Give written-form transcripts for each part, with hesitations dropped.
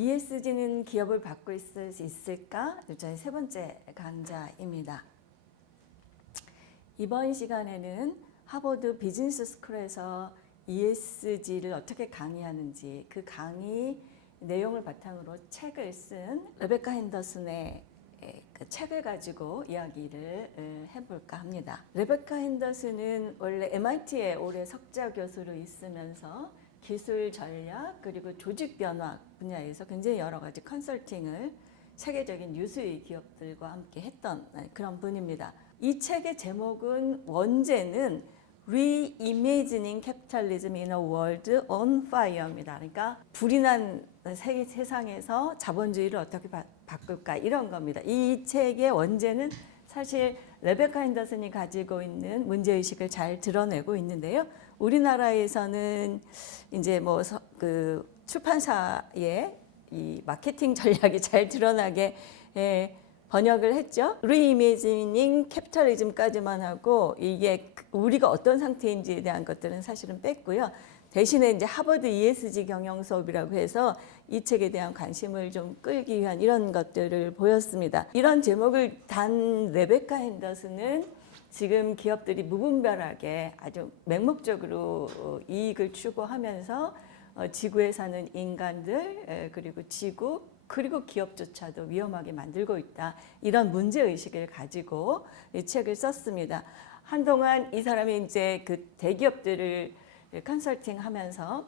ESG는 기업을 바꿀 수 있을까? 저희 세 번째 강좌입니다. 이번 시간에는 하버드 비즈니스 스쿨에서 ESG를 어떻게 강의하는지 그 강의 내용을 바탕으로 책을 쓴 레베카 핸더슨의 그 책을 가지고 이야기를 해볼까 합니다. 레베카 핸더슨은 원래 MIT에 오래 석좌 교수로 있으면서 기술 전략 그리고 조직 변화 분야에서 굉장히 여러 가지 컨설팅을 세계적인 유수의 기업들과 함께 했던 그런 분입니다. 이 책의 제목은 원제는 Reimagining Capitalism in a World on Fire입니다. 그러니까 불이 난 세상에서 자본주의를 어떻게 바꿀까 이런 겁니다. 이 책의 원제는 사실 레베카 핸더슨이 가지고 있는 문제의식을 잘 드러내고 있는데요. 우리나라에서는 이제 뭐 그 출판사의 이 마케팅 전략이 잘 드러나게 번역을 했죠. Reimagining Capitalism까지만 하고 이게 우리가 어떤 상태인지에 대한 것들은 사실은 뺐고요. 대신에 이제 하버드 ESG 경영 수업이라고 해서 이 책에 대한 관심을 좀 끌기 위한 이런 것들을 보였습니다. 이런 제목을 단 레베카 핸더슨은 지금 기업들이 무분별하게 아주 맹목적으로 이익을 추구하면서 지구에 사는 인간들 그리고 지구 그리고 기업조차도 위험하게 만들고 있다. 이런 문제의식을 가지고 이 책을 썼습니다. 한동안 이 사람이 이제 그 대기업들을 컨설팅 하면서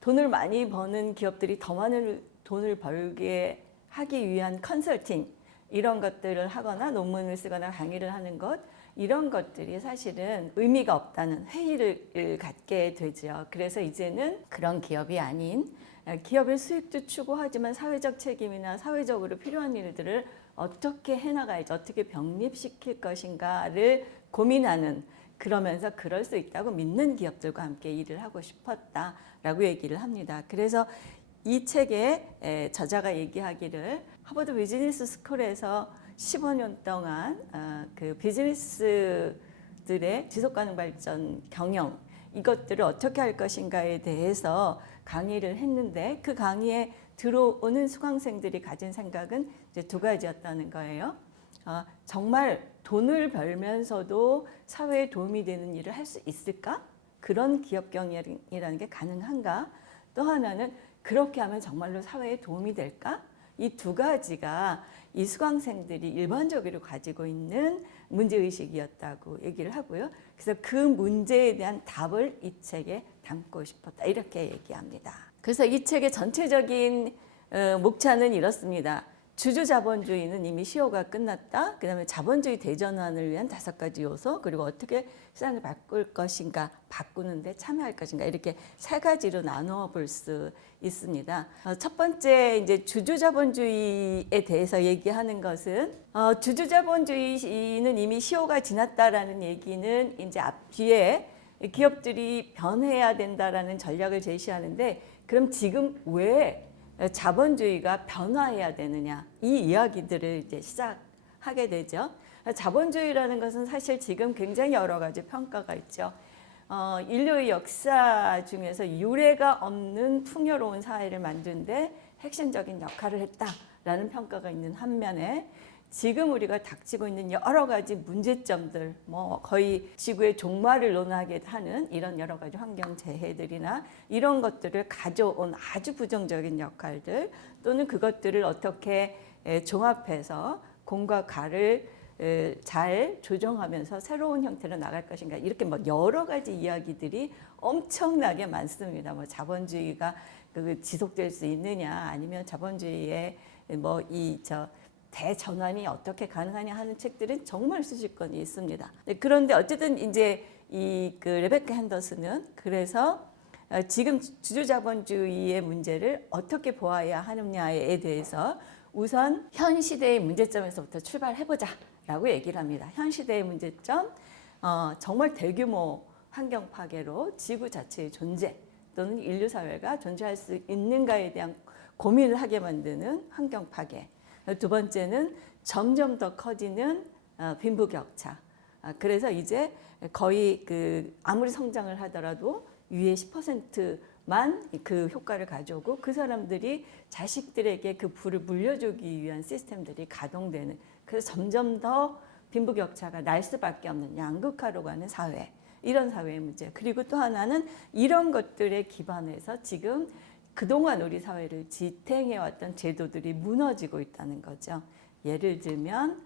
돈을 많이 버는 기업들이 더 많은 돈을 벌게 하기 위한 컨설팅 이런 것들을 하거나 논문을 쓰거나 강의를 하는 것 이런 것들이 사실은 의미가 없다는 회의를 갖게 되죠. 그래서 이제는 그런 기업이 아닌 기업의 수익도 추구하지만 사회적 책임이나 사회적으로 필요한 일들을 어떻게 해나가야지 어떻게 병립시킬 것인가를 고민하는 그러면서 그럴 수 있다고 믿는 기업들과 함께 일을 하고 싶었다라고 얘기를 합니다. 그래서 이 책의 저자가 얘기하기를 하버드 비즈니스 스쿨에서 15년 동안 그 비즈니스들의 지속가능 발전 경영 이것들을 어떻게 할 것인가에 대해서 강의를 했는데 그 강의에 들어오는 수강생들이 가진 생각은 이제 두 가지였다는 거예요. 정말 돈을 벌면서도 사회에 도움이 되는 일을 할 수 있을까? 그런 기업 경영이라는 게 가능한가? 또 하나는 그렇게 하면 정말로 사회에 도움이 될까? 이 두 가지가 이 수강생들이 일반적으로 가지고 있는 문제의식이었다고 얘기를 하고요. 그래서 그 문제에 대한 답을 이 책에 담고 싶었다. 이렇게 얘기합니다. 그래서 이 책의 전체적인 목차는 이렇습니다. 주주자본주의는 이미 시효가 끝났다. 그 다음에 자본주의 대전환을 위한 5가지 요소 그리고 어떻게 세상을 바꿀 것인가 바꾸는데 참여할 것인가 이렇게 3가지로 나누어 볼 수 있습니다. 첫 번째 이제 주주자본주의에 대해서 얘기하는 것은 주주자본주의는 이미 시효가 지났다라는 얘기는 이제 뒤에 기업들이 변해야 된다라는 전략을 제시하는데 그럼 지금 왜 자본주의가 변화해야 되느냐 이 이야기들을 이제 시작하게 되죠. 자본주의라는 것은 사실 지금 굉장히 여러 가지 평가가 있죠. 인류의 역사 중에서 유례가 없는 풍요로운 사회를 만드는데 핵심적인 역할을 했다라는 평가가 있는 한면에 지금 우리가 닥치고 있는 여러 가지 문제점들, 뭐 거의 지구의 종말을 논하게 하는 이런 여러 가지 환경 재해들이나 이런 것들을 가져온 아주 부정적인 역할들 또는 그것들을 어떻게 종합해서 공과 가를 잘 조정하면서 새로운 형태로 나갈 것인가 이렇게 뭐 여러 가지 이야기들이 엄청나게 많습니다. 뭐 자본주의가 지속될 수 있느냐 아니면 자본주의의 대전환이 어떻게 가능하냐 하는 책들은 정말 수십 건이 있습니다. 그런데 어쨌든 이제 그 레베카 핸더슨은 그래서 지금 주주자본주의의 문제를 어떻게 보아야 하느냐에 대해서 우선 현 시대의 문제점에서부터 출발해보자라고 얘기를 합니다. 현 시대의 문제점, 정말 대규모 환경 파괴로 지구 자체의 존재 또는 인류 사회가 존재할 수 있는가에 대한 고민을 하게 만드는 환경 파괴. 두 번째는 점점 더 커지는 빈부격차. 그래서 이제 거의 아무리 성장을 하더라도 위에 10% 그 효과를 가져오고 그 사람들이 자식들에게 그 부를 물려주기 위한 시스템들이 가동되는, 그래서 점점 더 빈부격차가 날 수밖에 없는 양극화로 가는 사회, 이런 사회의 문제. 그리고 또 하나는 이런 것들에 기반해서 지금 그동안 우리 사회를 지탱해왔던 제도들이 무너지고 있다는 거죠. 예를 들면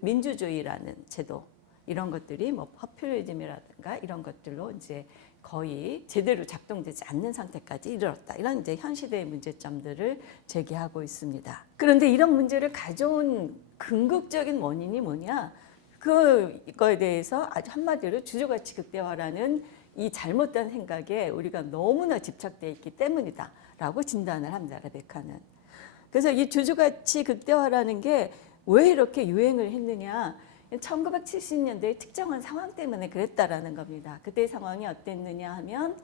민주주의라는 제도, 이런 것들이 뭐 퍼퓰리즘이라든가 이런 것들로 이제 거의 제대로 작동되지 않는 상태까지 이르렀다. 이런 이제 현 시대의 문제점들을 제기하고 있습니다. 그런데 이런 문제를 가져온 궁극적인 원인이 뭐냐? 그거에 대해서 아주 한마디로 주주가치 극대화라는 이 잘못된 생각에 우리가 너무나 집착되어 있기 때문이다라고 진단을 합니다. 레베카는. 그래서 이 주주가치 극대화라는 게 왜 이렇게 유행을 했느냐? 1970년대의 특정한 상황 때문에 그랬다라는 겁니다. 그때의 상황이 어땠느냐 하면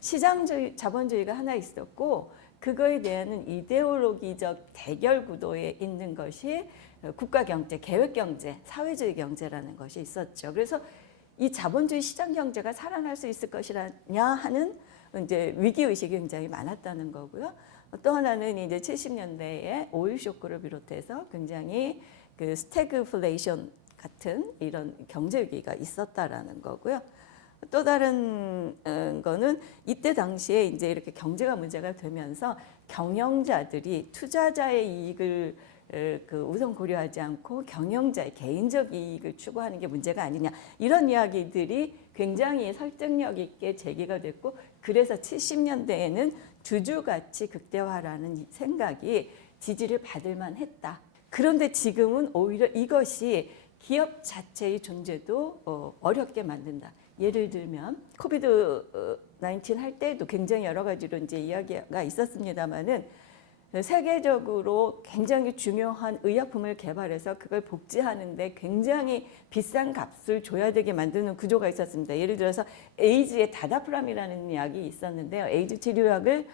시장주의, 자본주의가 하나 있었고 그거에 대한 이데올로기적 대결 구도에 있는 것이 국가경제, 계획경제, 사회주의 경제라는 것이 있었죠. 그래서 이 자본주의 시장 경제가 살아날 수 있을 것이냐 하는 이제 위기의식이 굉장히 많았다는 거고요. 또 하나는 이제 70년대에 오일 쇼크를 비롯해서 굉장히 그 스태그플레이션 같은 이런 경제 위기가 있었다라는 거고요. 또 다른 거는 이때 당시에 이제 이렇게 경제가 문제가 되면서 경영자들이 투자자의 이익을 우선 고려하지 않고 경영자의 개인적 이익을 추구하는 게 문제가 아니냐, 이런 이야기들이 굉장히 설득력 있게 제기가 됐고, 그래서 70년대에는 주주가치 극대화라는 생각이 지지를 받을 만했다. 그런데 지금은 오히려 이것이 기업 자체의 존재도 어렵게 만든다. 예를 들면 코비드 19 할 때도 굉장히 여러 가지로 이제 이야기가 있었습니다만은 세계적으로 굉장히 중요한 의약품을 개발해서 그걸 복제하는데 굉장히 비싼 값을 줘야 되게 만드는 구조가 있었습니다. 예를 들어서 에이즈의 다다프람이라는 약이 있었는데요. 에이즈 치료약을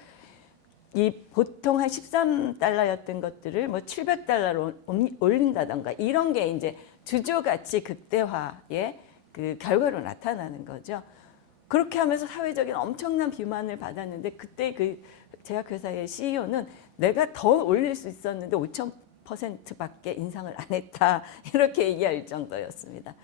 보통 한 13달러였던 것들을 뭐 700달러로 올린다던가, 이런 게 이제 주주가치 극대화의 그 결과로 나타나는 거죠. 그렇게 하면서 사회적인 엄청난 비난을 받았는데, 그때 그 제약회사의 CEO는 내가 더 올릴 수 있었는데 5,000%밖에 인상을 안 했다, 이렇게 얘기할 정도였습니다.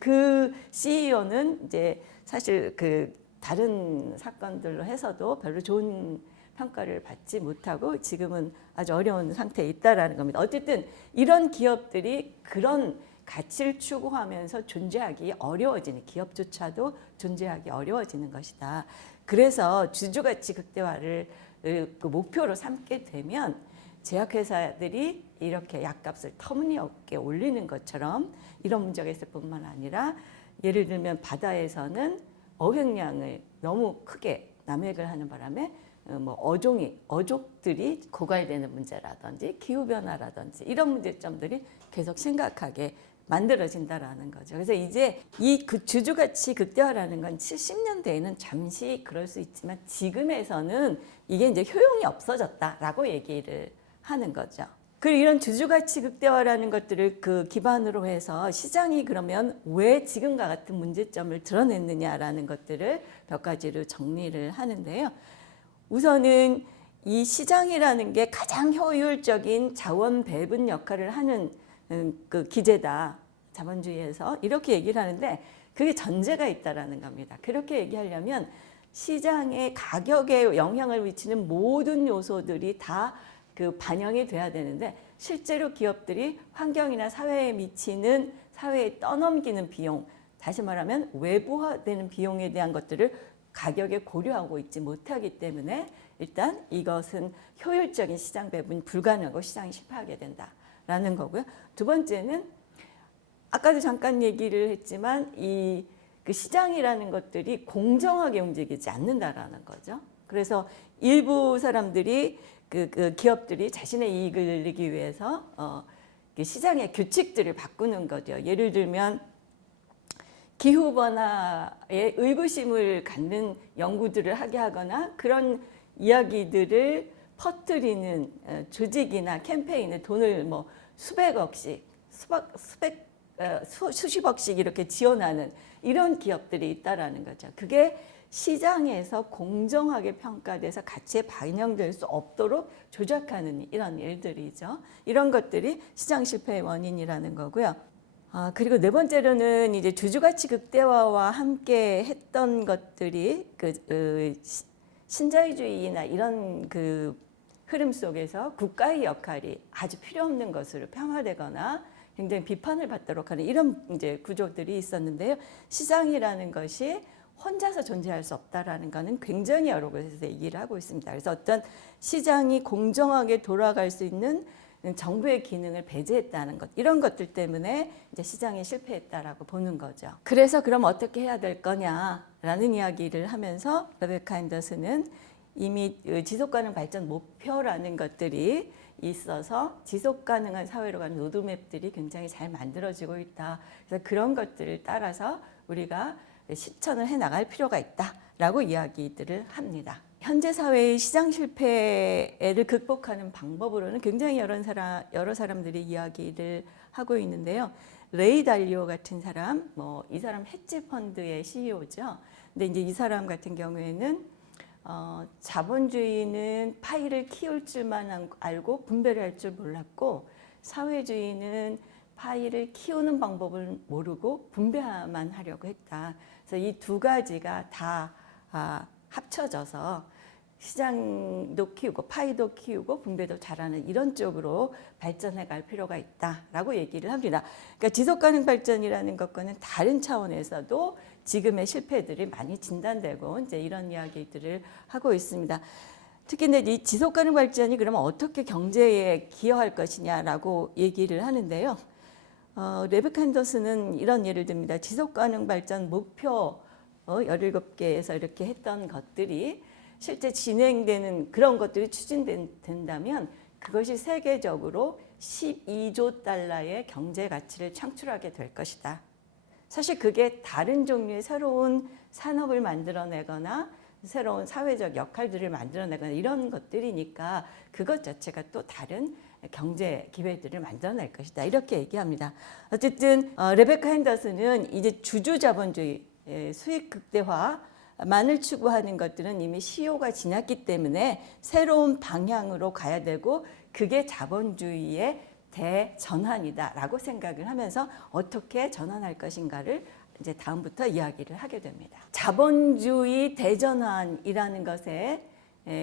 그 CEO는 이제 사실 그 다른 사건들로 해서도 별로 좋은 평가를 받지 못하고 지금은 아주 어려운 상태에 있다라는 겁니다. 어쨌든 이런 기업들이 그런 가치를 추구하면서 존재하기 어려워지는, 기업조차도 존재하기 어려워지는 것이다. 그래서 주주가치 극대화를 그 목표로 삼게 되면 제약회사들이 이렇게 약값을 터무니없게 올리는 것처럼 이런 문제가 있을 뿐만 아니라, 예를 들면 바다에서는 어획량을 너무 크게 남획을 하는 바람에 뭐 어족들이 고갈되는 문제라든지 기후변화라든지 이런 문제점들이 계속 심각하게 만들어진다라는 거죠. 그래서 이제 이 주주가치 극대화라는 건 70년대에는 잠시 그럴 수 있지만 지금에서는 이게 이제 효용이 없어졌다라고 얘기를 하는 거죠. 그리고 이런 주주가치 극대화라는 것들을 그 기반으로 해서 시장이 그러면 왜 지금과 같은 문제점을 드러냈느냐라는 것들을 몇 가지로 정리를 하는데요. 우선은 이 시장이라는 게 가장 효율적인 자원 배분 역할을 하는 그 기제다, 자본주의에서 이렇게 얘기를 하는데, 그게 전제가 있다라는 겁니다. 그렇게 얘기하려면 시장의 가격에 영향을 미치는 모든 요소들이 다 그 반영이 돼야 되는데, 실제로 기업들이 환경이나 사회에 미치는, 사회에 떠넘기는 비용, 다시 말하면 외부화되는 비용에 대한 것들을 가격에 고려하고 있지 못하기 때문에 일단 이것은 효율적인 시장 배분이 불가능하고 시장이 실패하게 된다라는 거고요. 두 번째는 아까도 잠깐 얘기를 했지만 그 시장이라는 것들이 공정하게 움직이지 않는다라는 거죠. 그래서 일부 사람들이 그 기업들이 자신의 이익을 늘리기 위해서 시장의 규칙들을 바꾸는 거죠. 예를 들면 기후변화에 의구심을 갖는 연구들을 하게 하거나 그런 이야기들을 퍼뜨리는 조직이나 캠페인에 돈을 뭐 수백억씩, 수십억씩 이렇게 지원하는 이런 기업들이 있다라는 거죠. 그게 시장에서 공정하게 평가돼서 가치에 반영될 수 없도록 조작하는 이런 일들이죠. 이런 것들이 시장 실패의 원인이라는 거고요. 그리고 네 번째로는 이제 주주가치 극대화와 함께 했던 것들이 신자유주의나 이런 흐름 속에서 국가의 역할이 아주 필요 없는 것으로 폄하되거나 굉장히 비판을 받도록 하는 이런 이제 구조들이 있었는데요. 시장이라는 것이 혼자서 존재할 수 없다라는 것은 굉장히 여러 곳에서 얘기를 하고 있습니다. 그래서 어떤 시장이 공정하게 돌아갈 수 있는 정부의 기능을 배제했다는 것, 이런 것들 때문에 이제 시장이 실패했다라고 보는 거죠. 그래서 그럼 어떻게 해야 될 거냐라는 이야기를 하면서 레베카 앤더슨은 이미 지속가능 발전 목표라는 것들이 있어서 지속가능한 사회로 가는 로드맵들이 굉장히 잘 만들어지고 있다. 그래서 그런 것들을 따라서 우리가 실천을 해 나갈 필요가 있다라고 이야기들을 합니다. 현재 사회의 시장 실패를 극복하는 방법으로는 굉장히 여러 사람들이 이야기를 하고 있는데요. 레이 달리오 같은 사람, 이 사람 헤지 펀드의 CEO죠. 근데 이제 이 사람 같은 경우에는 자본주의는 파이를 키울 줄만 알고 분배를 할 줄 몰랐고, 사회주의는 파이를 키우는 방법을 모르고 분배만 하려고 했다. 그래서 이 두 가지가 다 합쳐져서 시장도 키우고 파이도 키우고 분배도 잘하는 이런 쪽으로 발전해 갈 필요가 있다라고 얘기를 합니다. 그러니까 지속가능 발전이라는 것과는 다른 차원에서도 지금의 실패들이 많이 진단되고 이제 이런 이야기들을 하고 있습니다. 특히 이 지속가능 발전이 그러면 어떻게 경제에 기여할 것이냐라고 얘기를 하는데요. 레베카 앤더슨은 이런 예를 듭니다. 지속가능 발전 목표 17개에서 이렇게 했던 것들이 실제 진행되는 그런 것들이 추진된다면 그것이 세계적으로 12조 달러의 경제 가치를 창출하게 될 것이다. 사실 그게 다른 종류의 새로운 산업을 만들어내거나 새로운 사회적 역할들을 만들어내거나 이런 것들이니까 그것 자체가 또 다른 경제 기회들을 만들어낼 것이다. 이렇게 얘기합니다. 어쨌든 레베카 앤더슨은 이제 주주자본주의, 수익 극대화만을 추구하는 것들은 이미 시효가 지났기 때문에 새로운 방향으로 가야 되고 그게 자본주의의 대전환이다라고 생각을 하면서 어떻게 전환할 것인가를 이제 다음부터 이야기를 하게 됩니다. 자본주의 대전환이라는 것의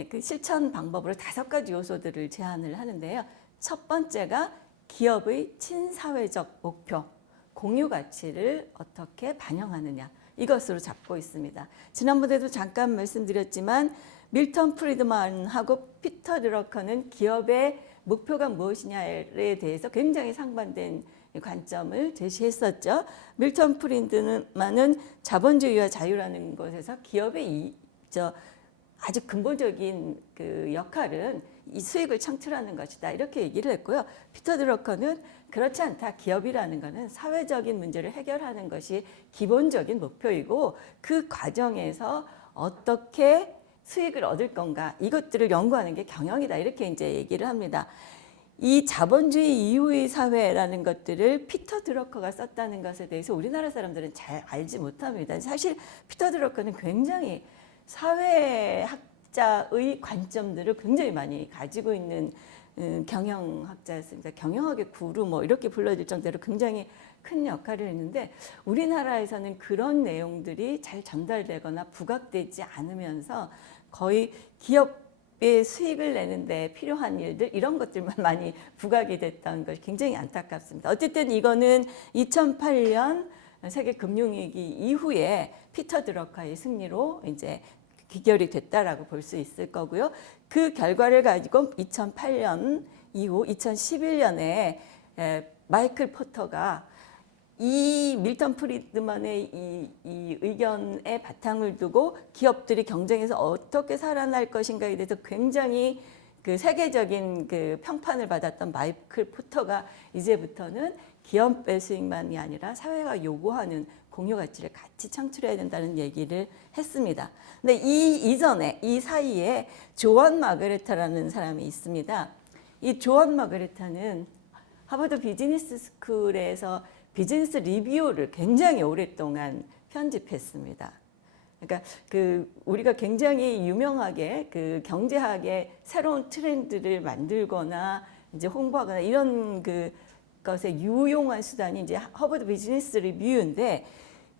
그 실천 방법으로 5가지 요소들을 제안을 하는데요. 첫 번째가 기업의 친사회적 목표, 공유 가치를 어떻게 반영하느냐, 이것으로 잡고 있습니다. 지난번에도 잠깐 말씀드렸지만 밀턴 프리드만하고 피터 드러커는 기업의 목표가 무엇이냐에 대해서 굉장히 상반된 관점을 제시했었죠. 밀턴 프리드만은 자본주의와 자유라는 것에서 기업의 아주 근본적인 그 역할은 이 수익을 창출하는 것이다, 이렇게 얘기를 했고요. 피터 드러커는 그렇지 않다. 기업이라는 것은 사회적인 문제를 해결하는 것이 기본적인 목표이고 그 과정에서 어떻게 수익을 얻을 건가, 이것들을 연구하는 게 경영이다, 이렇게 이제 얘기를 합니다. 이 자본주의 이후의 사회라는 것들을 피터 드러커가 썼다는 것에 대해서 우리나라 사람들은 잘 알지 못합니다. 사실 피터 드러커는 굉장히 사회학자의 관점들을 굉장히 많이 가지고 있는 경영학자였습니다. 경영학의 구루 이렇게 불러질 정도로 굉장히 큰 역할을 했는데 우리나라에서는 그런 내용들이 잘 전달되거나 부각되지 않으면서 거의 기업의 수익을 내는데 필요한 일들, 이런 것들만 많이 부각이 됐던 것이 굉장히 안타깝습니다. 어쨌든 이거는 2008년 세계 금융위기 이후에 피터 드러커의 승리로 이제 귀결이 됐다라고 볼 수 있을 거고요. 그 결과를 가지고 2008년 이후 2011년에 마이클 포터가 이 밀턴 프리드만의 이 의견에 바탕을 두고 기업들이 경쟁에서 어떻게 살아날 것인가에 대해서 굉장히 그 세계적인 그 평판을 받았던 마이클 포터가 이제부터는 기업의 수익만이 아니라 사회가 요구하는 공유 가치를 같이 창출해야 된다는 얘기를 했습니다. 근데 이 사이에 존 마그레타라는 사람이 있습니다. 이 존 마그레타는 하버드 비즈니스 스쿨에서 비즈니스 리뷰를 굉장히 오랫동안 편집했습니다. 그러니까 그 우리가 굉장히 유명하게 그 경제학의 새로운 트렌드를 만들거나 이제 홍보하거나 이런 그 것에 유용한 수단이 이제 하버드 비즈니스 리뷰인데,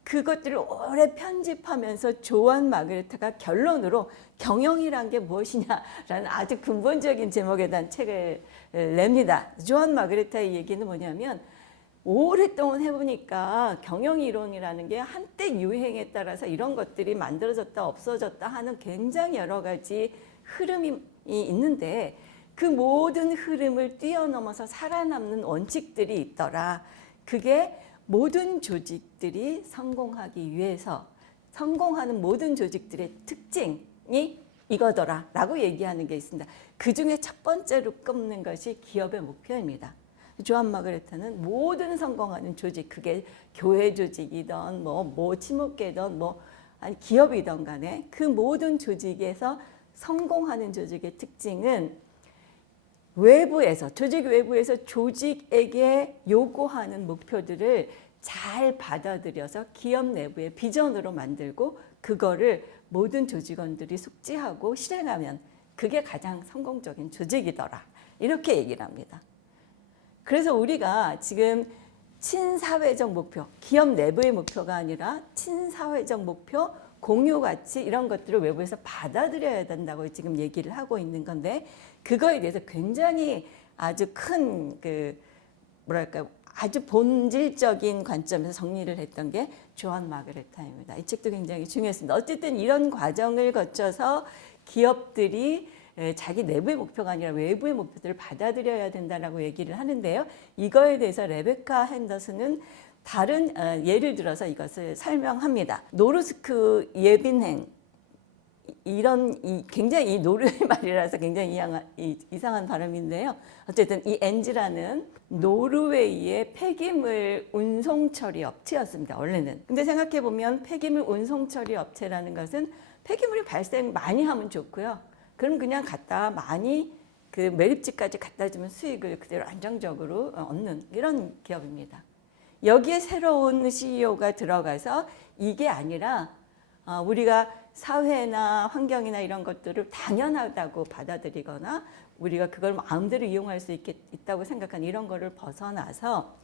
그것들을 오래 편집하면서 조한 마그레타가 결론으로 경영이란 게 무엇이냐라는 아주 근본적인 제목에 대한 책을 냅니다. 조한 마그레타의 얘기는 뭐냐면, 오랫동안 해보니까 경영이론이라는 게 한때 유행에 따라서 이런 것들이 만들어졌다 없어졌다 하는 굉장히 여러 가지 흐름이 있는데, 그 모든 흐름을 뛰어넘어서 살아남는 원칙들이 있더라. 그게 모든 조직들이 성공하기 위해서 성공하는 모든 조직들의 특징이 이거더라 라고 얘기하는 게 있습니다. 그 중에 첫 번째로 꼽는 것이 기업의 목표입니다. 조한 마그레타는 모든 성공하는 조직, 그게 교회 조직이든 뭐 친목계든 아니 기업이든 간에 그 모든 조직에서 성공하는 조직의 특징은 외부에서, 조직 외부에서 조직에게 요구하는 목표들을 잘 받아들여서 기업 내부의 비전으로 만들고 그거를 모든 조직원들이 숙지하고 실행하면 그게 가장 성공적인 조직이더라. 이렇게 얘기를 합니다. 그래서 우리가 지금 친사회적 목표, 기업 내부의 목표가 아니라 친사회적 목표, 공유 가치 이런 것들을 외부에서 받아들여야 된다고 지금 얘기를 하고 있는 건데, 그거에 대해서 굉장히 아주 큰 아주 본질적인 관점에서 정리를 했던 게 조한 마그레타입니다. 이 책도 굉장히 중요했습니다. 어쨌든 이런 과정을 거쳐서 기업들이 자기 내부의 목표가 아니라 외부의 목표들을 받아들여야 된다라고 얘기를 하는데요. 이거에 대해서 레베카 핸더슨은 다른 예를 들어서 이것을 설명합니다. 노르스크 예빈행, 굉장히 이 노르웨이 말이라서 굉장히 이상한 발음인데요. 어쨌든 이 엔지라는 노르웨이의 폐기물 운송 처리 업체였습니다. 원래는. 근데 생각해 보면 폐기물 운송 처리 업체라는 것은 폐기물이 발생 많이 하면 좋고요. 그럼 그냥 많이 그 매립지까지 갖다 주면 수익을 그대로 안정적으로 얻는 이런 기업입니다. 여기에 새로운 CEO가 들어가서 이게 아니라 우리가 사회나 환경이나 이런 것들을 당연하다고 받아들이거나 우리가 그걸 마음대로 이용할 수 있다고 생각하는 이런 거를 벗어나서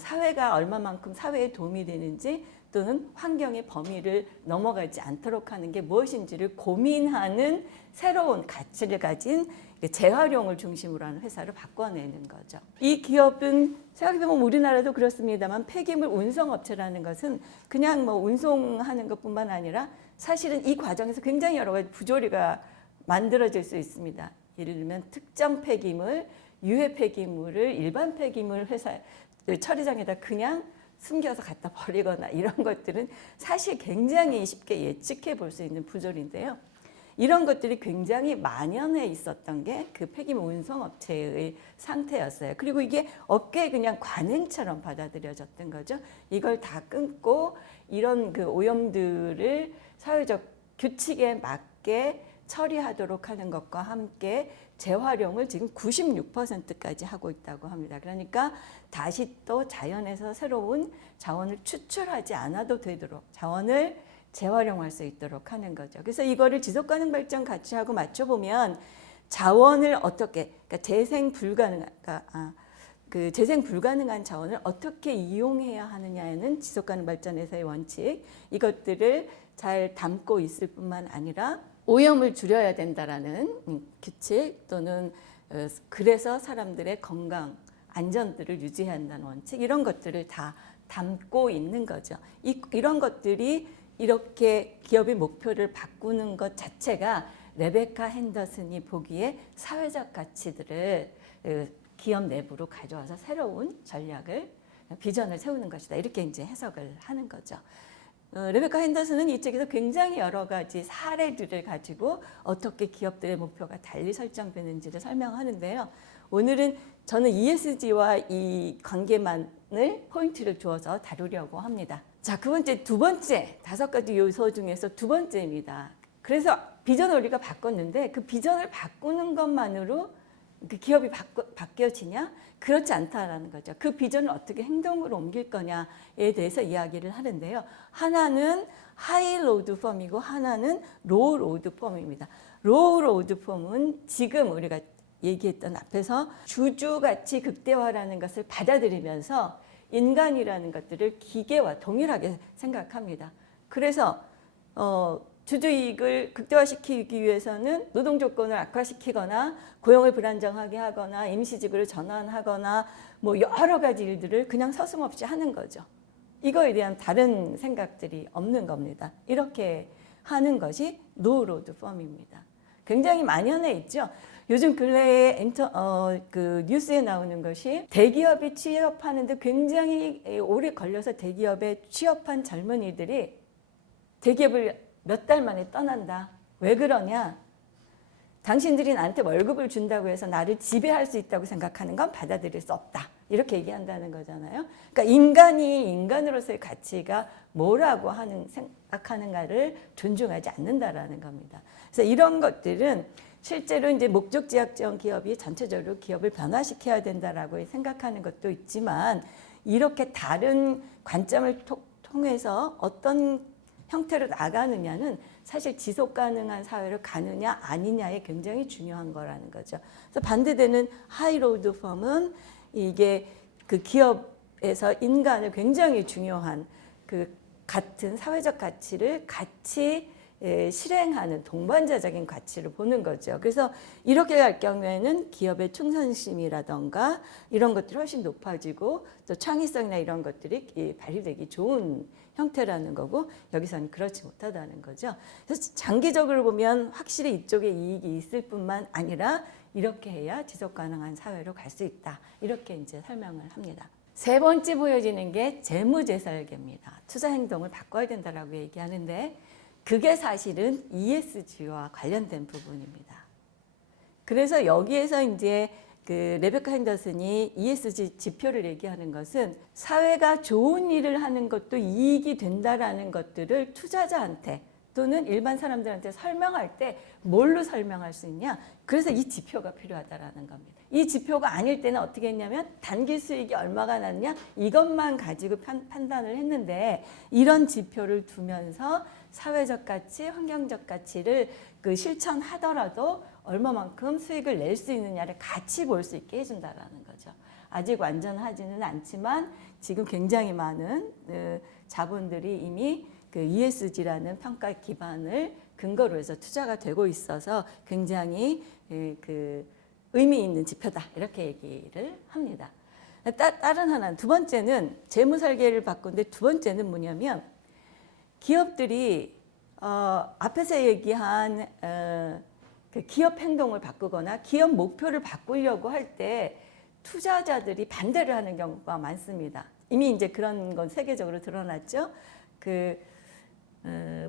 사회가 얼마만큼 사회에 도움이 되는지 또는 환경의 범위를 넘어가지 않도록 하는 게 무엇인지를 고민하는 새로운 가치를 가진 재활용을 중심으로 하는 회사를 바꿔내는 거죠. 이 기업은 생각해보면 우리나라도 그렇습니다만 폐기물 운송업체라는 것은 그냥 운송하는 것뿐만 아니라 사실은 이 과정에서 굉장히 여러 가지 부조리가 만들어질 수 있습니다. 예를 들면 특정 폐기물, 유해 폐기물을 일반 폐기물 회사 처리장에다 그냥 숨겨서 갖다 버리거나 이런 것들은 사실 굉장히 쉽게 예측해 볼 수 있는 부조리인데요. 이런 것들이 굉장히 만연해 있었던 게 그 폐기물 운송업체의 상태였어요. 그리고 이게 업계의 그냥 관행처럼 받아들여졌던 거죠. 이걸 다 끊고 이런 그 오염들을 사회적 규칙에 맞게 처리하도록 하는 것과 함께 재활용을 지금 96%까지 하고 있다고 합니다. 그러니까 다시 또 자연에서 새로운 자원을 추출하지 않아도 되도록 자원을 재활용할 수 있도록 하는 거죠. 그래서 이거를 지속가능 발전 가치하고 맞춰보면 자원을 어떻게, 그러니까 재생 불가능한 자원을 어떻게 이용해야 하느냐에는 지속가능 발전에서의 원칙, 이것들을 잘 담고 있을 뿐만 아니라 오염을 줄여야 된다라는 규칙 또는 그래서 사람들의 건강, 안전들을 유지해야 한다는 원칙, 이런 것들을 다 담고 있는 거죠. 이런 것들이 이렇게 기업의 목표를 바꾸는 것 자체가 레베카 핸더슨이 보기에 사회적 가치들을 기업 내부로 가져와서 새로운 전략을, 비전을 세우는 것이다. 이렇게 이제 해석을 하는 거죠. 레베카 핸더슨은 이 책에서 굉장히 여러 가지 사례들을 가지고 어떻게 기업들의 목표가 달리 설정되는지를 설명하는데요. 오늘은 저는 ESG와 이 관계만을 포인트를 주어서 다루려고 합니다. 자, 두 번째, 5가지 요소 중에서 두 번째입니다. 그래서 비전을 우리가 바꿨는데 그 비전을 바꾸는 것만으로 그 기업이 바뀌어지냐? 그렇지 않다라는 거죠. 그 비전을 어떻게 행동으로 옮길 거냐에 대해서 이야기를 하는데요. 하나는 하이 로드 펌이고 하나는 로우 로드 펌입니다. 로우 로드 펌은 지금 우리가 얘기했던 앞에서 주주가치 극대화라는 것을 받아들이면서 인간이라는 것들을 기계와 동일하게 생각합니다. 그래서 주주이익을 극대화시키기 위해서는 노동 조건을 악화시키거나 고용을 불안정하게 하거나 임시직으로 전환하거나 뭐 여러 가지 일들을 그냥 서슴없이 하는 거죠. 이거에 대한 다른 생각들이 없는 겁니다. 이렇게 하는 것이 노로드 펌입니다. 굉장히 만연해 있죠. 요즘 근래에 그 뉴스에 나오는 것이 대기업에 취업하는데 굉장히 오래 걸려서 대기업에 취업한 젊은이들이 대기업을 몇 달 만에 떠난다. 왜 그러냐? 당신들이 나한테 월급을 준다고 해서 나를 지배할 수 있다고 생각하는 건 받아들일 수 없다. 이렇게 얘기한다는 거잖아요. 그러니까 인간이 인간으로서의 가치가 뭐라고 생각하는가를 존중하지 않는다라는 겁니다. 그래서 이런 것들은 실제로 이제 목적지향적 기업이 전체적으로 기업을 변화시켜야 된다라고 생각하는 것도 있지만 이렇게 다른 관점을 통해서 어떤 형태로 나가느냐는 사실 지속 가능한 사회로 가느냐 아니냐에 굉장히 중요한 거라는 거죠. 그래서 반대되는 하이로드 펌은 이게 그 기업에서 인간을 굉장히 중요한 그 같은 사회적 가치를 같이 실행하는 동반자적인 가치를 보는 거죠. 그래서 이렇게 갈 경우에는 기업의 충성심이라던가 이런 것들이 훨씬 높아지고 또 창의성이나 이런 것들이 발휘되기 좋은 형태라는 거고 여기서는 그렇지 못하다는 거죠. 그래서 장기적으로 보면 확실히 이쪽에 이익이 있을 뿐만 아니라 이렇게 해야 지속 가능한 사회로 갈 수 있다. 이렇게 이제 설명을 합니다. 세 번째 보여지는 게 재무제설계입니다. 투자 행동을 바꿔야 된다라고 얘기하는데 그게 사실은 ESG와 관련된 부분입니다. 그래서 여기에서 이제 그 레베카 핸더슨이 ESG 지표를 얘기하는 것은 사회가 좋은 일을 하는 것도 이익이 된다라는 것들을 투자자한테 또는 일반 사람들한테 설명할 때 뭘로 설명할 수 있냐? 그래서 이 지표가 필요하다라는 겁니다. 이 지표가 아닐 때는 어떻게 했냐면 단기 수익이 얼마가 났냐? 이것만 가지고 판단을 했는데 이런 지표를 두면서 사회적 가치, 환경적 가치를 그 실천하더라도 얼마만큼 수익을 낼 수 있느냐를 같이 볼 수 있게 해준다라는 거죠. 아직 완전하지는 않지만 지금 굉장히 많은 자본들이 이미 그 ESG라는 평가 기반을 근거로 해서 투자가 되고 있어서 굉장히 그 의미 있는 지표다 이렇게 얘기를 합니다. 다른 하나는 두 번째는 재무 설계를 바꾼데 두 번째는 뭐냐면 기업들이 앞에서 얘기한 그 기업 행동을 바꾸거나 기업 목표를 바꾸려고 할 때 투자자들이 반대를 하는 경우가 많습니다. 이미 이제 그런 건 세계적으로 드러났죠. 그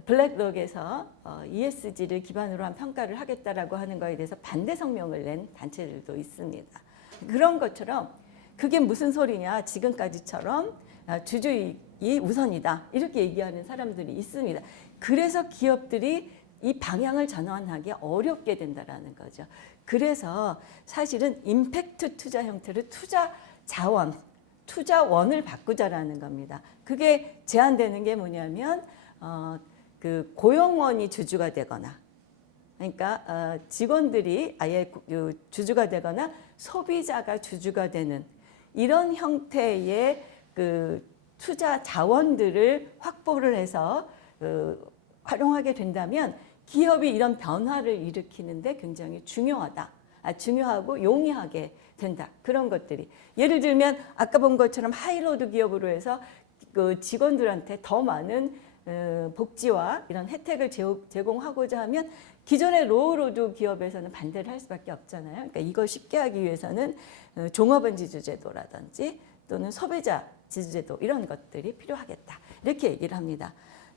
블랙록에서 ESG를 기반으로 한 평가를 하겠다라고 하는 거에 대해서 반대 성명을 낸 단체들도 있습니다. 그런 것처럼 그게 무슨 소리냐 지금까지처럼 주주이익이 우선이다 이렇게 얘기하는 사람들이 있습니다. 그래서 기업들이 이 방향을 전환하기 어렵게 된다라는 거죠. 그래서 사실은 임팩트 투자 형태를 투자 자원, 투자원을 바꾸자라는 겁니다. 그게 제한되는 게 뭐냐면 그 고용원이 주주가 되거나 그러니까 직원들이 아예 주주가 되거나 소비자가 주주가 되는 이런 형태의 그 투자 자원들을 확보를 해서 활용하게 된다면 기업이 이런 변화를 일으키는데 굉장히 중요하고 용이하게 된다. 그런 것들이 예를 들면 아까 본 것처럼 하이로드 기업으로 해서 그 직원들한테 더 많은 복지와 이런 혜택을 제공하고자 하면 기존의 로우로드 기업에서는 반대를 할 수밖에 없잖아요. 그러니까 이걸 쉽게 하기 위해서는 종업원 지주제도라든지 또는 소비자 지주제도 이런 것들이 필요하겠다. 이렇게 얘기를 합니다.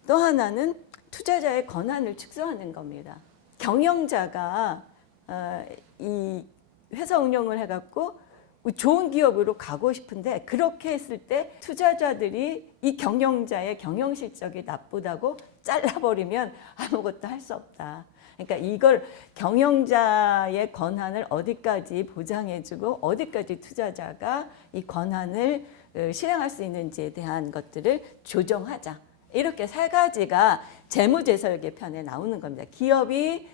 또 하나는 투자자의 권한을 축소하는 겁니다. 경영자가 이 회사 운영을 해갖고 좋은 기업으로 가고 싶은데 그렇게 했을 때 투자자들이 이 경영자의 경영 실적이 나쁘다고 잘라버리면 아무것도 할 수 없다. 그러니까 이걸 경영자의 권한을 어디까지 보장해주고 어디까지 투자자가 이 권한을 실행할 수 있는지에 대한 것들을 조정하자. 이렇게 세 가지가 재무제설계 편에 나오는 겁니다. 기업이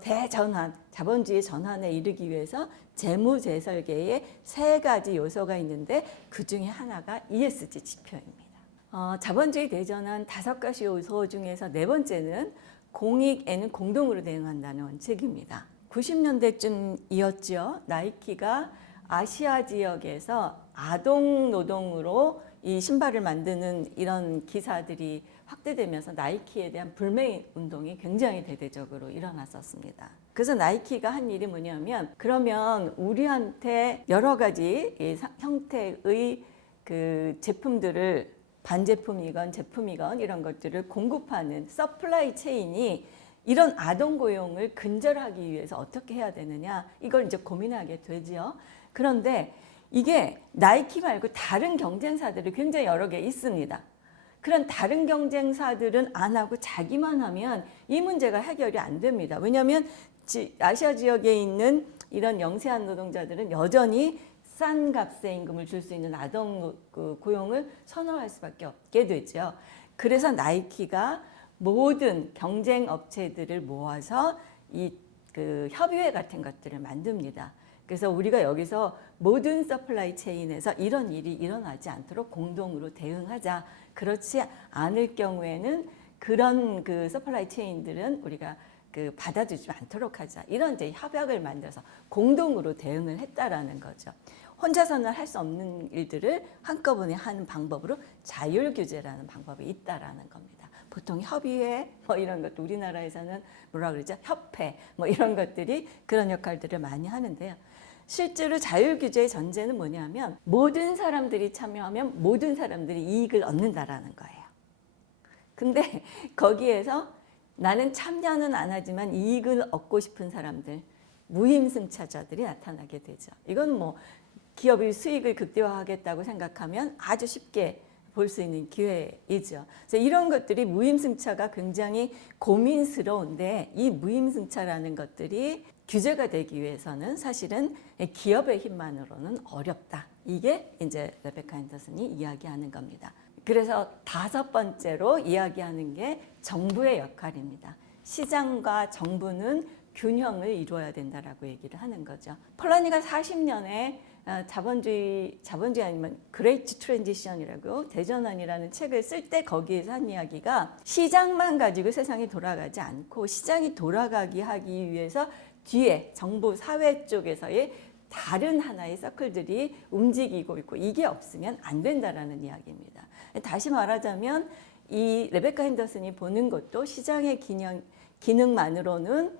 대전환, 자본주의 전환에 이르기 위해서 재무제설계에 세 가지 요소가 있는데 그 중에 하나가 ESG 지표입니다. 자본주의 대전환 5가지 요소 중에서 네 번째는 공익에는 공동으로 대응한다는 원칙입니다. 90년대쯤이었죠. 나이키가 아시아 지역에서 아동 노동으로 이 신발을 만드는 이런 기사들이 확대되면서 나이키에 대한 불매 운동이 굉장히 대대적으로 일어났었습니다. 그래서 나이키가 한 일이 뭐냐면 그러면 우리한테 여러 가지 형태의 그 제품들을 반제품이건 제품이건 이런 것들을 공급하는 서플라이 체인이 이런 아동 고용을 근절하기 위해서 어떻게 해야 되느냐 이걸 이제 고민하게 되죠. 그런데 이게 나이키 말고 다른 경쟁사들이 굉장히 여러 개 있습니다. 그런 다른 경쟁사들은 안 하고 자기만 하면 이 문제가 해결이 안 됩니다. 왜냐하면 아시아 지역에 있는 이런 영세한 노동자들은 여전히 싼 값의 임금을 줄 수 있는 아동 고용을 선호할 수밖에 없게 되죠. 그래서 나이키가 모든 경쟁 업체들을 모아서 그 협의회 같은 것들을 만듭니다. 그래서 우리가 여기서 모든 서플라이 체인에서 이런 일이 일어나지 않도록 공동으로 대응하자. 그렇지 않을 경우에는 그런 그 서플라이 체인들은 우리가 그 받아주지 않도록 하자. 이런 이제 협약을 만들어서 공동으로 대응을 했다라는 거죠. 혼자서는 할 수 없는 일들을 한꺼번에 하는 방법으로 자율 규제라는 방법이 있다라는 겁니다. 보통 협의회 뭐 이런 것도 우리나라에서는 뭐라 그러죠? 협회 뭐 이런 것들이 그런 역할들을 많이 하는데요. 실제로 자율 규제의 전제는 뭐냐면 모든 사람들이 참여하면 모든 사람들이 이익을 얻는다라는 거예요. 근데 거기에서 나는 참여는 안 하지만 이익을 얻고 싶은 사람들, 무임승차자들이 나타나게 되죠. 이건 뭐 기업이 수익을 극대화하겠다고 생각하면 아주 쉽게 볼 수 있는 기회이죠. 그래서 이런 것들이 무임승차가 굉장히 고민스러운데 이 무임승차라는 것들이 규제가 되기 위해서는 사실은 기업의 힘만으로는 어렵다. 이게 이제 레베카 앤더슨이 이야기하는 겁니다. 그래서 5번째로 이야기하는 게 정부의 역할입니다. 시장과 정부는 균형을 이루어야 된다라고 얘기를 하는 거죠. 폴라니가 40년에 자본주의 아니면 그레이트 트랜지션이라고 대전환이라는 책을 쓸 때 거기에서 한 이야기가 시장만 가지고 세상이 돌아가지 않고 시장이 돌아가기 하기 위해서 뒤에 정부 사회 쪽에서의 다른 하나의 서클들이 움직이고 있고 이게 없으면 안 된다라는 이야기입니다. 다시 말하자면 이 레베카 핸더슨이 보는 것도 시장의 기능만으로는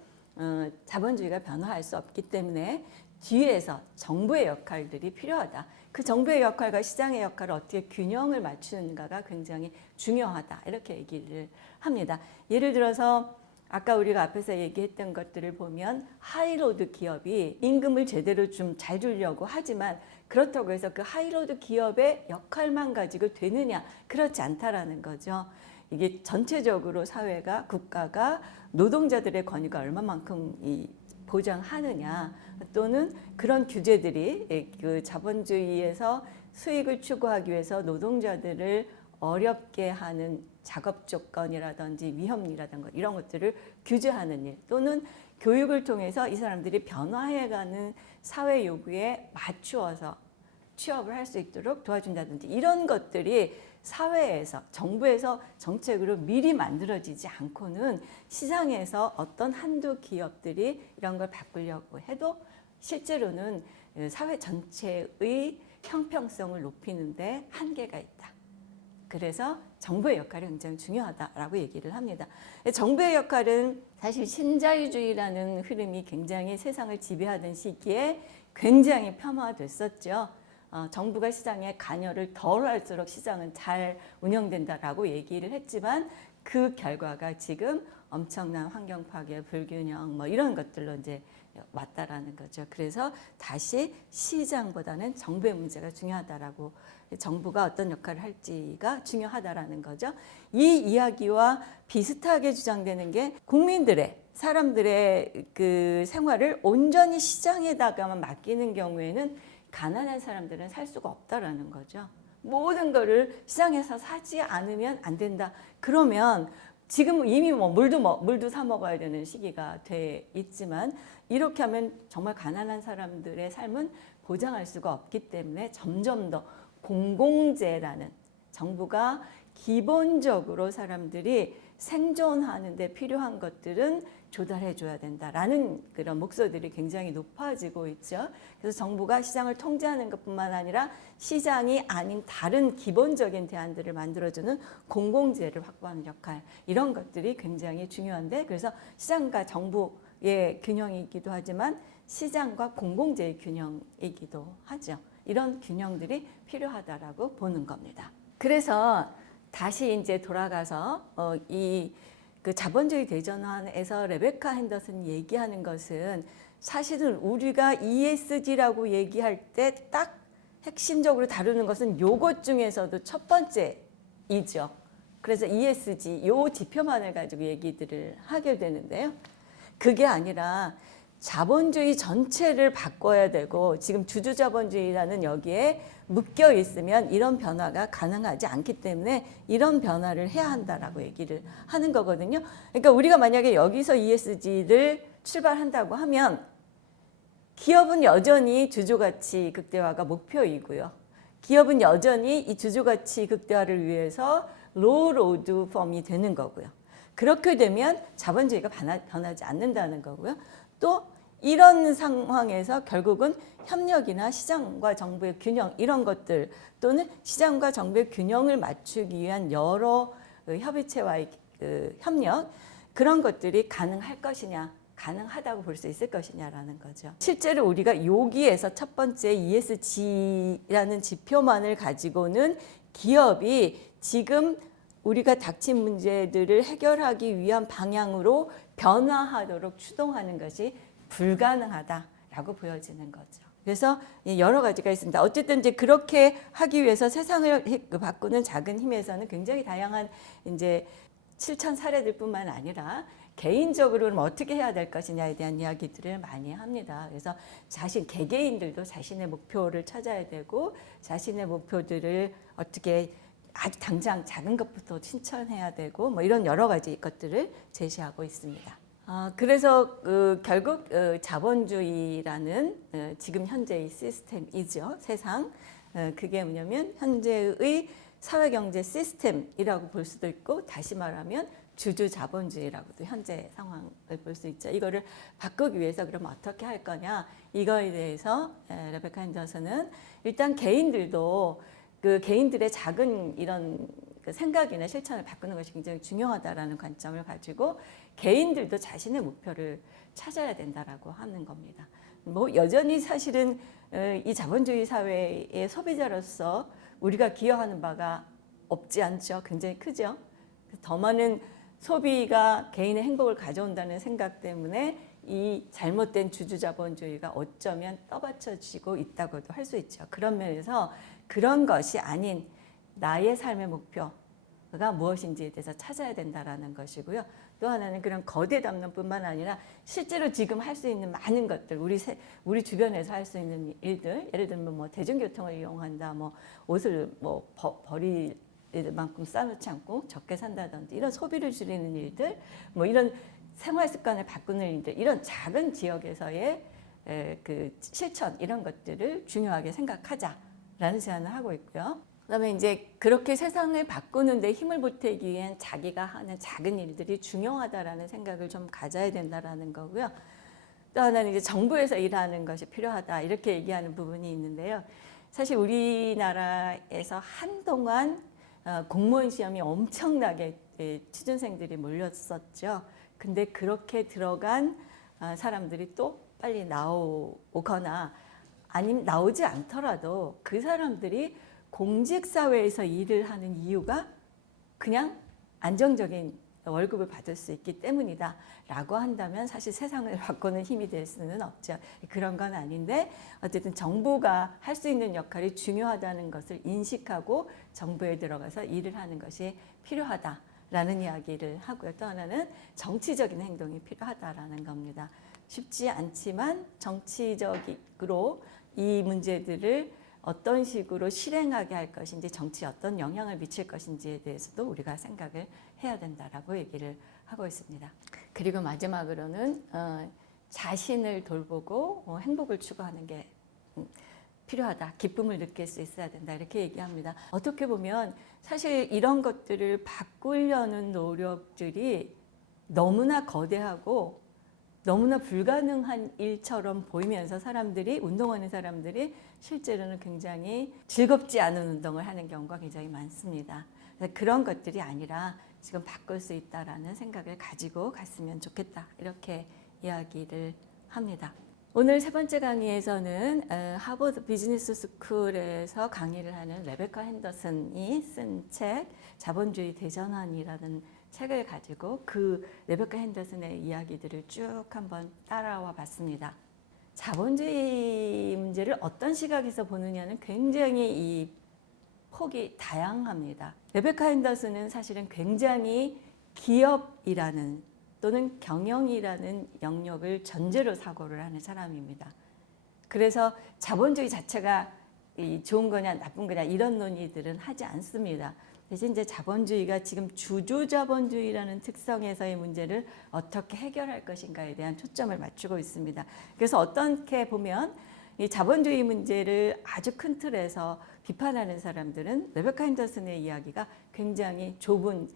자본주의가 변화할 수 없기 때문에 뒤에서 정부의 역할들이 필요하다. 그 정부의 역할과 시장의 역할을 어떻게 균형을 맞추는가가 굉장히 중요하다. 이렇게 얘기를 합니다. 예를 들어서 아까 우리가 앞에서 얘기했던 것들을 보면 하이로드 기업이 임금을 제대로 좀 잘 주려고 하지만 그렇다고 해서 그 하이로드 기업의 역할만 가지고 되느냐? 그렇지 않다라는 거죠. 이게 전체적으로 사회가 국가가 노동자들의 권익을 얼마만큼 보장하느냐 또는 그런 규제들이 그 자본주의에서 수익을 추구하기 위해서 노동자들을 어렵게 하는 작업 조건이라든지 위험이라든가 이런 것들을 규제하는 일 또는 교육을 통해서 이 사람들이 변화해가는 사회 요구에 맞추어서 취업을 할 수 있도록 도와준다든지 이런 것들이 사회에서 정부에서 정책으로 미리 만들어지지 않고는 시장에서 어떤 한두 기업들이 이런 걸 바꾸려고 해도 실제로는 사회 전체의 형평성을 높이는 데 한계가 있다. 그래서 정부의 역할이 굉장히 중요하다라고 얘기를 합니다. 정부의 역할은 사실 신자유주의라는 흐름이 굉장히 세상을 지배하던 시기에 굉장히 폄하됐었죠. 정부가 시장에 관여를 덜 할수록 시장은 잘 운영된다라고 얘기를 했지만 그 결과가 지금 엄청난 환경 파괴, 불균형 뭐 이런 것들로 이제 왔다라는 거죠. 그래서 다시 시장보다는 정부의 문제가 중요하다라고, 정부가 어떤 역할을 할지가 중요하다라는 거죠. 이 이야기와 비슷하게 주장되는 게 국민들의, 사람들의 그 생활을 온전히 시장에다가만 맡기는 경우에는 가난한 사람들은 살 수가 없다라는 거죠. 모든 거를 시장에서 사지 않으면 안 된다. 그러면 지금 이미 물도 사 먹어야 되는 시기가 돼 있지만, 이렇게 하면 정말 가난한 사람들의 삶은 보장할 수가 없기 때문에 점점 더 공공재라는, 정부가 기본적으로 사람들이 생존하는 데 필요한 것들은 조달해 줘야 된다라는 그런 목소리들이 굉장히 높아지고 있죠. 그래서 정부가 시장을 통제하는 것뿐만 아니라 시장이 아닌 다른 기본적인 대안들을 만들어주는 공공재를 확보하는 역할, 이런 것들이 굉장히 중요한데, 그래서 시장과 정부의 균형이기도 하지만 시장과 공공재의 균형이기도 하죠. 이런 균형들이 필요하다라고 보는 겁니다. 그래서 다시 이제 돌아가서 그 자본주의 대전환에서 레베카 핸더슨이 얘기하는 것은, 사실은 우리가 ESG라고 얘기할 때 딱 핵심적으로 다루는 것은 요것 중에서도 첫 번째이죠. 그래서 ESG 요 지표만을 가지고 얘기들을 하게 되는데요. 그게 아니라 자본주의 전체를 바꿔야 되고, 지금 주주자본주의라는 여기에 묶여 있으면 이런 변화가 가능하지 않기 때문에 이런 변화를 해야 한다라고 얘기를 하는 거거든요. 그러니까 우리가 만약에 여기서 ESG를 출발한다고 하면, 기업은 여전히 주주가치 극대화가 목표이고요. 기업은 여전히 이 주주가치 극대화를 위해서 로로드 펌이 되는 거고요. 그렇게 되면 자본주의가 변하지 않는다는 거고요. 또 이런 상황에서 결국은 협력이나 시장과 정부의 균형, 이런 것들, 또는 시장과 정부의 균형을 맞추기 위한 여러 협의체와의 협력, 그런 것들이 가능할 것이냐, 가능하다고 볼 수 있을 것이냐라는 거죠. 실제로 우리가 여기에서 첫 번째 ESG라는 지표만을 가지고는 기업이 지금 우리가 닥친 문제들을 해결하기 위한 방향으로 변화하도록 추동하는 것이 불가능하다라고 보여지는 거죠. 그래서 여러 가지가 있습니다. 어쨌든 이제 그렇게 하기 위해서 세상을 바꾸는 작은 힘에서는 굉장히 다양한 이제 실천 사례들뿐만 아니라 개인적으로는 어떻게 해야 될 것이냐에 대한 이야기들을 많이 합니다. 그래서 개개인들도 자신의 목표를 찾아야 되고, 자신의 목표들을 어떻게 아주 당장 작은 것부터 실천해야 되고, 뭐 이런 여러 가지 것들을 제시하고 있습니다. 그래서 결국 자본주의라는 지금 현재의 시스템이죠. 세상. 그게 뭐냐면 현재의 사회경제 시스템이라고 볼 수도 있고, 다시 말하면 주주자본주의라고도 현재 상황을 볼 수 있죠. 이거를 바꾸기 위해서 그럼 어떻게 할 거냐, 이거에 대해서 레베카 핸더슨은 일단 개인들도 그 개인들의 작은 이런 그 생각이나 실천을 바꾸는 것이 굉장히 중요하다라는 관점을 가지고 개인들도 자신의 목표를 찾아야 된다라고 하는 겁니다. 뭐 여전히 사실은 이 자본주의 사회의 소비자로서 우리가 기여하는 바가 없지 않죠. 굉장히 크죠. 더 많은 소비가 개인의 행복을 가져온다는 생각 때문에 이 잘못된 주주자본주의가 어쩌면 떠받쳐지고 있다고도 할 수 있죠. 그런 면에서 그런 것이 아닌 나의 삶의 목표가 무엇인지에 대해서 찾아야 된다라는 것이고요. 또 하나는 그런 거대 담론뿐만 아니라 실제로 지금 할 수 있는 많은 것들, 우리 주변에서 할 수 있는 일들, 예를 들면 뭐 대중교통을 이용한다, 뭐 옷을 뭐 버릴 만큼 싸놓지 않고 적게 산다든지, 이런 소비를 줄이는 일들, 뭐 이런 생활 습관을 바꾸는 일들, 이런 작은 지역에서의 그 실천, 이런 것들을 중요하게 생각하자라는 제안을 하고 있고요. 그다음에 이제 그렇게 세상을 바꾸는 데 힘을 보태기 위한 자기가 하는 작은 일들이 중요하다라는 생각을 좀 가져야 된다라는 거고요. 또 하나는 이제 정부에서 일하는 것이 필요하다, 이렇게 얘기하는 부분이 있는데요. 사실 우리나라에서 한동안 공무원 시험이 엄청나게 취준생들이 몰렸었죠. 근데 그렇게 들어간 사람들이 또 빨리 나오거나, 아니면 나오지 않더라도 그 사람들이 공직사회에서 일을 하는 이유가 그냥 안정적인 월급을 받을 수 있기 때문이다 라고 한다면 사실 세상을 바꾸는 힘이 될 수는 없죠. 그런 건 아닌데 어쨌든 정부가 할 수 있는 역할이 중요하다는 것을 인식하고 정부에 들어가서 일을 하는 것이 필요하다라는 이야기를 하고요. 또 하나는 정치적인 행동이 필요하다라는 겁니다. 쉽지 않지만 정치적으로 이 문제들을 어떤 식으로 실행하게 할 것인지, 정치에 어떤 영향을 미칠 것인지에 대해서도 우리가 생각을 해야 된다라고 얘기를 하고 있습니다. 그리고 마지막으로는 자신을 돌보고 행복을 추구하는 게 필요하다. 기쁨을 느낄 수 있어야 된다. 이렇게 얘기합니다. 어떻게 보면 사실 이런 것들을 바꾸려는 노력들이 너무나 거대하고 너무나 불가능한 일처럼 보이면서 사람들이, 운동하는 사람들이 실제로는 굉장히 즐겁지 않은 운동을 하는 경우가 굉장히 많습니다. 그런 것들이 아니라 지금 바꿀 수 있다라는 생각을 가지고 갔으면 좋겠다. 이렇게 이야기를 합니다. 오늘 세 번째 강의에서는 하버드 비즈니스 스쿨에서 강의를 하는 레베카 핸더슨이 쓴 책 자본주의 대전환이라는 책을 가지고 그 레베카 핸더슨의 이야기들을 쭉 한번 따라와 봤습니다. 자본주의 문제를 어떤 시각에서 보느냐는 굉장히 이 폭이 다양합니다. 레베카 핸더슨은 사실은 굉장히 기업이라는 또는 경영이라는 영역을 전제로 사고를 하는 사람입니다. 그래서 자본주의 자체가 좋은 거냐 나쁜 거냐 이런 논의들은 하지 않습니다. 대신 이제 자본주의가 지금 주주자본주의라는 특성에서의 문제를 어떻게 해결할 것인가에 대한 초점을 맞추고 있습니다. 그래서 어떻게 보면 이 자본주의 문제를 아주 큰 틀에서 비판하는 사람들은 레베카 핸더슨의 이야기가 굉장히 좁은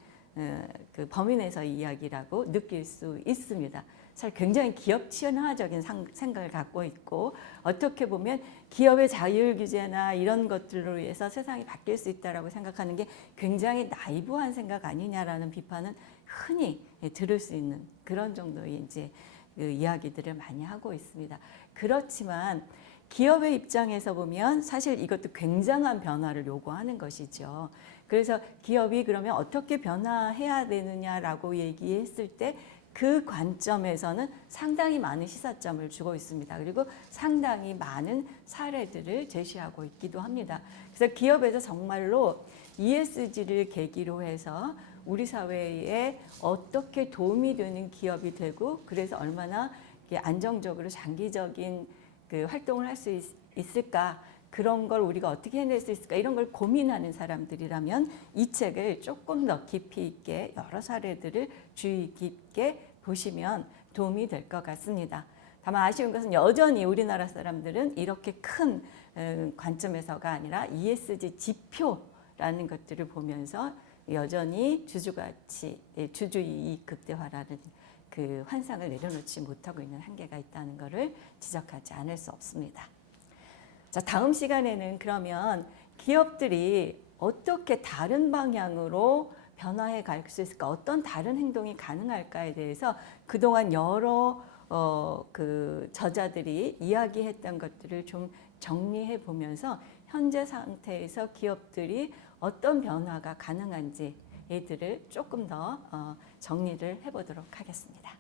그 범위 내에서의 이야기라고 느낄 수 있습니다. 사실 굉장히 기업 친화적인 생각을 갖고 있고 어떻게 보면 기업의 자율 규제나 이런 것들로 위해서 세상이 바뀔 수 있다라고 생각하는 게 굉장히 나이브한 생각 아니냐라는 비판은 흔히 들을 수 있는 그런 정도의 이제 그 이야기들을 많이 하고 있습니다. 그렇지만 기업의 입장에서 보면 사실 이것도 굉장한 변화를 요구하는 것이죠. 그래서 기업이 그러면 어떻게 변화해야 되느냐라고 얘기했을 때 그 관점에서는 상당히 많은 시사점을 주고 있습니다. 그리고 상당히 많은 사례들을 제시하고 있기도 합니다. 그래서 기업에서 정말로 ESG를 계기로 해서 우리 사회에 어떻게 도움이 되는 기업이 되고 그래서 얼마나 안정적으로 장기적인 그 활동을 할 수 있을까, 그런 걸 우리가 어떻게 해낼 수 있을까 이런 걸 고민하는 사람들이라면 이 책을 조금 더 깊이 있게 여러 사례들을 주의 깊게 보시면 도움이 될 것 같습니다. 다만 아쉬운 것은 여전히 우리나라 사람들은 이렇게 큰 관점에서가 아니라 ESG 지표라는 것들을 보면서 여전히 주주가치, 주주이익 극대화라는 그 환상을 내려놓지 못하고 있는 한계가 있다는 것을 지적하지 않을 수 없습니다. 자, 다음 시간에는 그러면 기업들이 어떻게 다른 방향으로 변화해 갈 수 있을까, 어떤 다른 행동이 가능할까에 대해서 그동안 여러 그 저자들이 이야기했던 것들을 좀 정리해 보면서 현재 상태에서 기업들이 어떤 변화가 가능한지 이들을 조금 더 정리를 해보도록 하겠습니다.